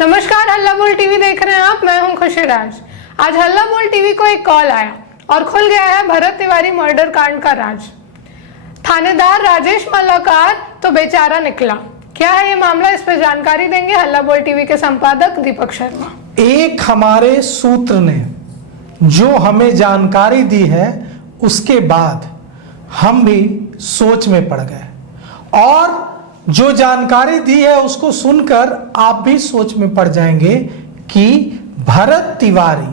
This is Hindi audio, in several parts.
नमस्कार, हल्ला बोल टीवी देख रहे हैं आप। मैं हूं खुशी राज। आज हल्ला बोल टीवी को एक कॉल आया और खुल गया है भरत तिवारी मर्डर कांड का राज। थानेदार राजेश मालाकार तो बेचारा निकला। क्या है ये मामला, इस पे जानकारी देंगे हल्ला बोल टीवी के संपादक दीपक शर्मा। एक हमारे सूत्र ने जो हमें जानकारी दी है उसके बाद हम भी सोच में पड़ गए और जो जानकारी दी है उसको सुनकर आप भी सोच में पड़ जाएंगे कि भरत तिवारी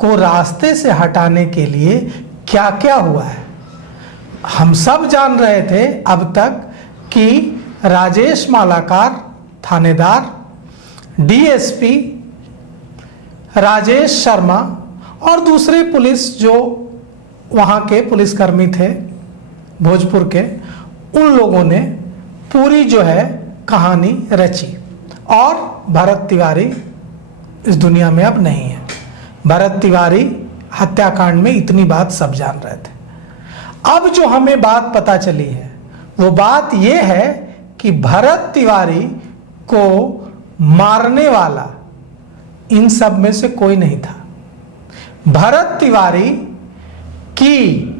को रास्ते से हटाने के लिए क्या क्या हुआ है। हम सब जान रहे थे अब तक कि राजेश मालाकार थानेदार, डीएसपी राजेश शर्मा और दूसरे पुलिस जो वहाँ के पुलिसकर्मी थे भोजपुर के, उन लोगों ने पूरी जो है कहानी रची और भरत तिवारी इस दुनिया में अब नहीं है। भरत तिवारी हत्याकांड में इतनी बात सब जान रहे थे। अब जो हमें बात पता चली है वो बात यह है कि भरत तिवारी को मारने वाला इन सब में से कोई नहीं था। भरत तिवारी की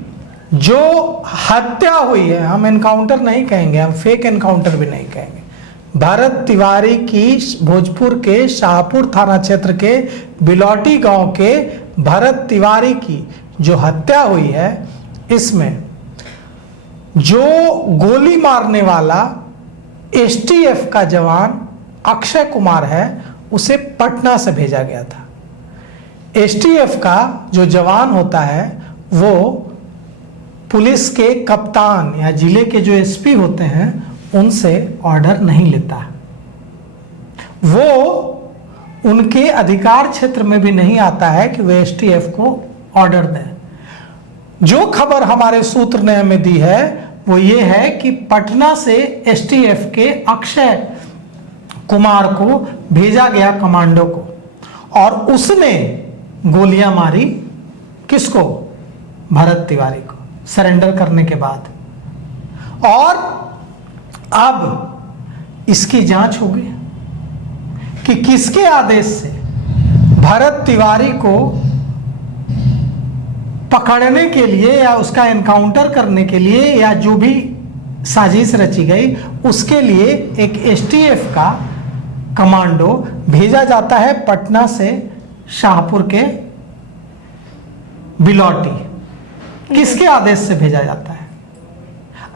जो हत्या हुई है, हम एनकाउंटर नहीं कहेंगे, हम फेक एनकाउंटर भी नहीं कहेंगे। भरत तिवारी की भोजपुर के शाहपुर थाना क्षेत्र के बिलौटी गांव के भरत तिवारी की जो हत्या हुई है, इसमें जो गोली मारने वाला एसटीएफ का जवान अक्षय कुमार है, उसे पटना से भेजा गया था। एसटीएफ का जो जवान होता है वो पुलिस के कप्तान या जिले के जो एसपी होते हैं उनसे ऑर्डर नहीं लेता। वो उनके अधिकार क्षेत्र में भी नहीं आता है कि वे एसटीएफ को ऑर्डर दें। जो खबर हमारे सूत्र ने हमें दी है वो ये है कि पटना से एसटीएफ के अक्षय कुमार को भेजा गया कमांडो को, और उसने गोलियां मारी किसको? भरत तिवारी को सरेंडर करने के बाद। और अब इसकी जांच होगी कि किसके आदेश से भरत तिवारी को पकड़ने के लिए या उसका एनकाउंटर करने के लिए या जो भी साजिश रची गई उसके लिए एक एसटीएफ का कमांडो भेजा जाता है पटना से शाहपुर के बिलौटी। किसके आदेश से भेजा जाता है?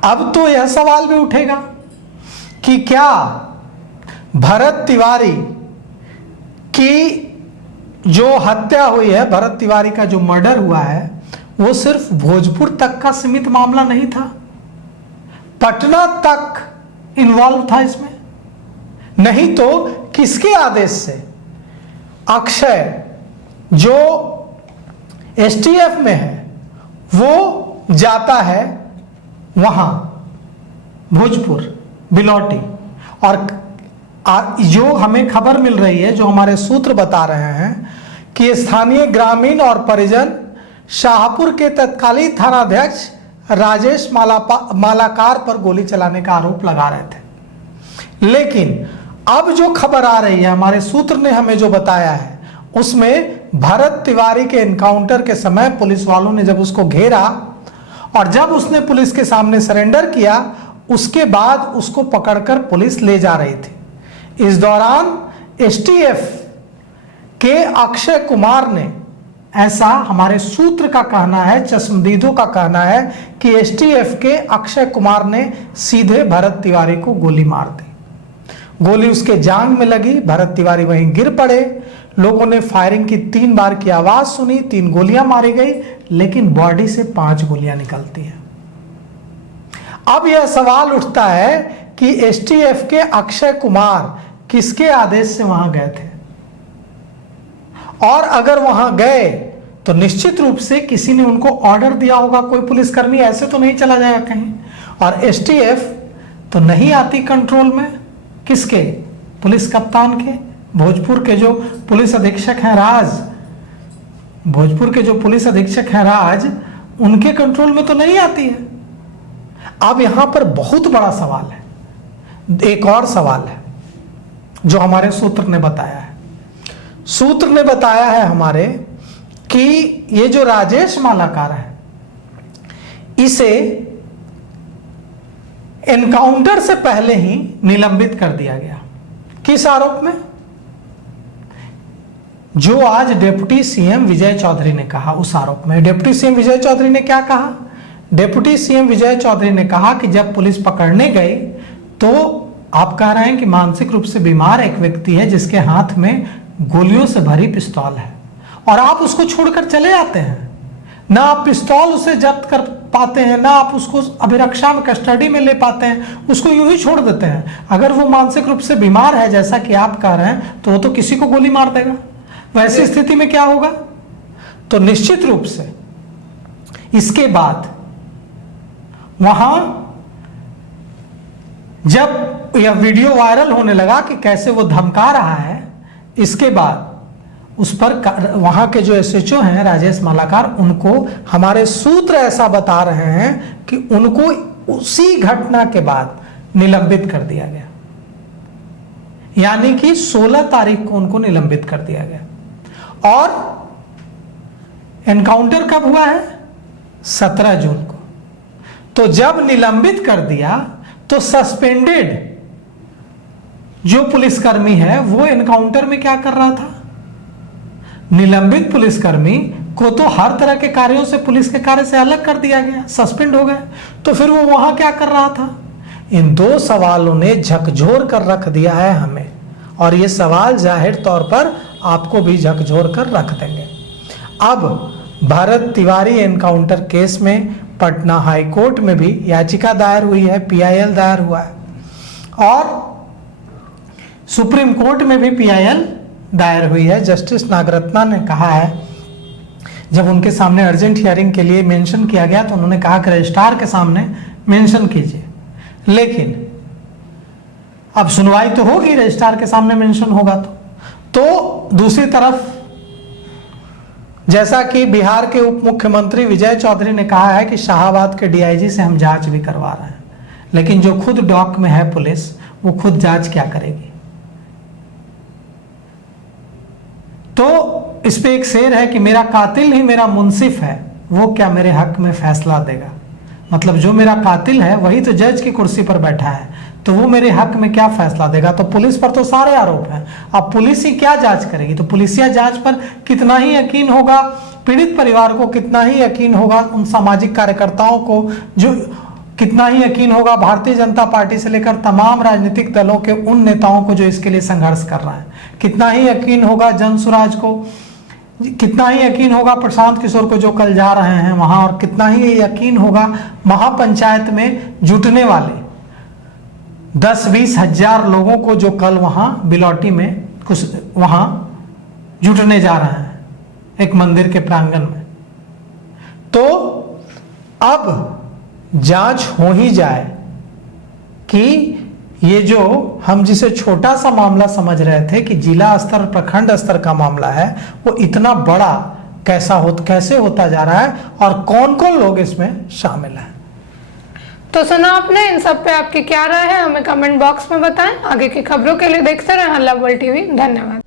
अब तो यह सवाल भी उठेगा कि क्या भरत तिवारी की जो हत्या हुई है, भरत तिवारी का जो मर्डर हुआ है, वो सिर्फ भोजपुर तक का सीमित मामला नहीं था, पटना तक इन्वॉल्व था इसमें। नहीं तो किसके आदेश से अक्षय जो एसटीएफ में है वो जाता है वहां भोजपुर बिलौटी, और जो हमें खबर मिल रही है, जो हमारे सूत्र बता रहे हैं कि स्थानीय ग्रामीण और परिजन शाहपुर के तत्कालीन थानाध्यक्ष राजेश मालाकार पर गोली चलाने का आरोप लगा रहे थे। लेकिन अब जो खबर आ रही है, हमारे सूत्र ने हमें जो बताया है, उसमें भरत तिवारी के एनकाउंटर के समय पुलिस वालों ने जब उसको घेरा और जब उसने पुलिस के सामने सरेंडर किया, उसके बाद उसको पकड़कर पुलिस ले जा रही थी। इस दौरान एसटीएफ के अक्षय कुमार ने, ऐसा हमारे सूत्र का कहना है, चश्मदीदों का कहना है कि एसटीएफ के अक्षय कुमार ने सीधे भरत तिवारी को गोली मार दी। गोली उसके जांघ में लगी, भरत तिवारी वहीं गिर पड़े। लोगों ने फायरिंग की 3 बार की आवाज सुनी, 3 गोलियां मारी गई, लेकिन बॉडी से 5 गोलियां निकलती हैं। अब यह सवाल उठता है कि एसटीएफ के अक्षय कुमार किसके आदेश से वहां गए थे, और अगर वहां गए तो निश्चित रूप से किसी ने उनको ऑर्डर दिया होगा। कोई पुलिसकर्मी ऐसे तो नहीं चला जाएगा कहीं, और एसटीएफ तो नहीं आती कंट्रोल में किसके? पुलिस कप्तान के, भोजपुर के जो पुलिस अधीक्षक हैं राज, भोजपुर के जो पुलिस अधीक्षक हैं राज, उनके कंट्रोल में तो नहीं आती है। अब यहां पर बहुत बड़ा सवाल है, एक और सवाल है जो हमारे सूत्र ने बताया है। सूत्र ने बताया है हमारे कि ये जो राजेश मालाकार है, इसे एनकाउंटर से पहले ही निलंबित कर दिया गया। किस आरोप में? जो आज डिप्टी सीएम विजय चौधरी ने कहा, उस आरोप में। डिप्टी सीएम विजय चौधरी ने क्या कहा? डिप्टी सीएम विजय चौधरी ने कहा कि जब पुलिस पकड़ने गई तो आप कह रहे हैं कि मानसिक रूप से बीमार एक व्यक्ति है जिसके हाथ में गोलियों से भरी पिस्तौल है, और आप उसको छोड़कर चले जाते हैं। ना आप पिस्तौल उसे जब्त कर पाते हैं, ना आप उसको अभिरक्षा में, कस्टडी में ले पाते हैं, उसको यूं ही छोड़ देते हैं। अगर वो मानसिक रूप से बीमार है जैसा कि आप कह रहे हैं, तो वो तो किसी को गोली मार देगा। वैसी स्थिति में क्या होगा? तो निश्चित रूप से इसके बाद वहां जब यह वीडियो वायरल होने लगा कि कैसे वो धमका रहा है, इसके बाद उस पर वहां के जो एसएचओ हैं राजेश मालाकार, उनको हमारे सूत्र ऐसा बता रहे हैं कि उनको उसी घटना के बाद निलंबित कर दिया गया। यानी कि 16 तारीख को उनको निलंबित कर दिया गया। और एनकाउंटर कब हुआ है? 17 जून को। तो जब निलंबित कर दिया तो सस्पेंडेड जो पुलिसकर्मी है वो एनकाउंटर में क्या कर रहा था? निलंबित पुलिसकर्मी को तो हर तरह के कार्यों से, पुलिस के कार्य से अलग कर दिया गया, सस्पेंड हो गए। तो फिर वो वहां क्या कर रहा था? इन दो सवालों ने झकझोर कर रख दिया है हमें, और ये सवाल जाहिर तौर पर आपको भी झकझोर कर रख देंगे। अब भरत तिवारी एनकाउंटर केस में पटना हाई कोर्ट में भी याचिका दायर हुई है, पीआईएल दायर हुआ है, और सुप्रीम कोर्ट में भी पीआईएल दायर हुई है। जस्टिस नागरत्ना ने कहा है, जब उनके सामने अर्जेंट हियरिंग के लिए मेंशन किया गया तो उन्होंने कहा कि रजिस्ट्रार के सामने मेंशन कीजिए, लेकिन अब सुनवाई तो होगी, रजिस्ट्रार के सामने मेंशन होगा तो दूसरी तरफ जैसा कि बिहार के उप मुख्यमंत्री विजय चौधरी ने कहा है कि शाहाबाद के डीआईजी से हम जांच भी करवा रहे हैं, लेकिन जो खुद डॉक में है पुलिस, वो खुद जांच क्या करेगी? तो इस पे एक शेर है कि मेरा कातिल ही मेरा मुंसिफ है, वो क्या मेरे हक में फैसला देगा। मतलब जो मेरा कातिल है वही तो जज की कुर्सी पर बैठा है, तो वो मेरे हक में क्या फैसला देगा। तो पुलिस पर तो सारे आरोप हैं, अब पुलिस ही क्या जांच करेगी? तो पुलिसिया जांच पर कितना ही यकीन होगा पीड़ित परिवार को, कितना ही यकीन होगा उन सामाजिक कार्यकर्ताओं को, जो कितना ही यकीन होगा भारतीय जनता पार्टी से लेकर तमाम राजनीतिक दलों के उन नेताओं को जो इसके लिए संघर्ष कर रहे हैं, कितना ही यकीन होगा जनसुराज को, कितना ही यकीन होगा प्रशांत किशोर को जो कल जा रहे हैं वहां, और कितना ही यकीन होगा महापंचायत में जुटने वाले 10-20 हजार लोगों को जो कल वहां बिलौटी में कुछ वहां जुटने जा रहे हैं एक मंदिर के प्रांगण में। तो अब जांच हो ही जाए कि ये जो हम जिसे छोटा सा मामला समझ रहे थे कि जिला स्तर, प्रखंड स्तर का मामला है, वो इतना बड़ा कैसे होता जा रहा है, और कौन कौन लोग इसमें शामिल हैं। तो सुना आपने, इन सब पे आपकी क्या राय है हमें कमेंट बॉक्स में बताएं। आगे की खबरों के लिए देखते रहें हल्ला बोल टीवी। धन्यवाद।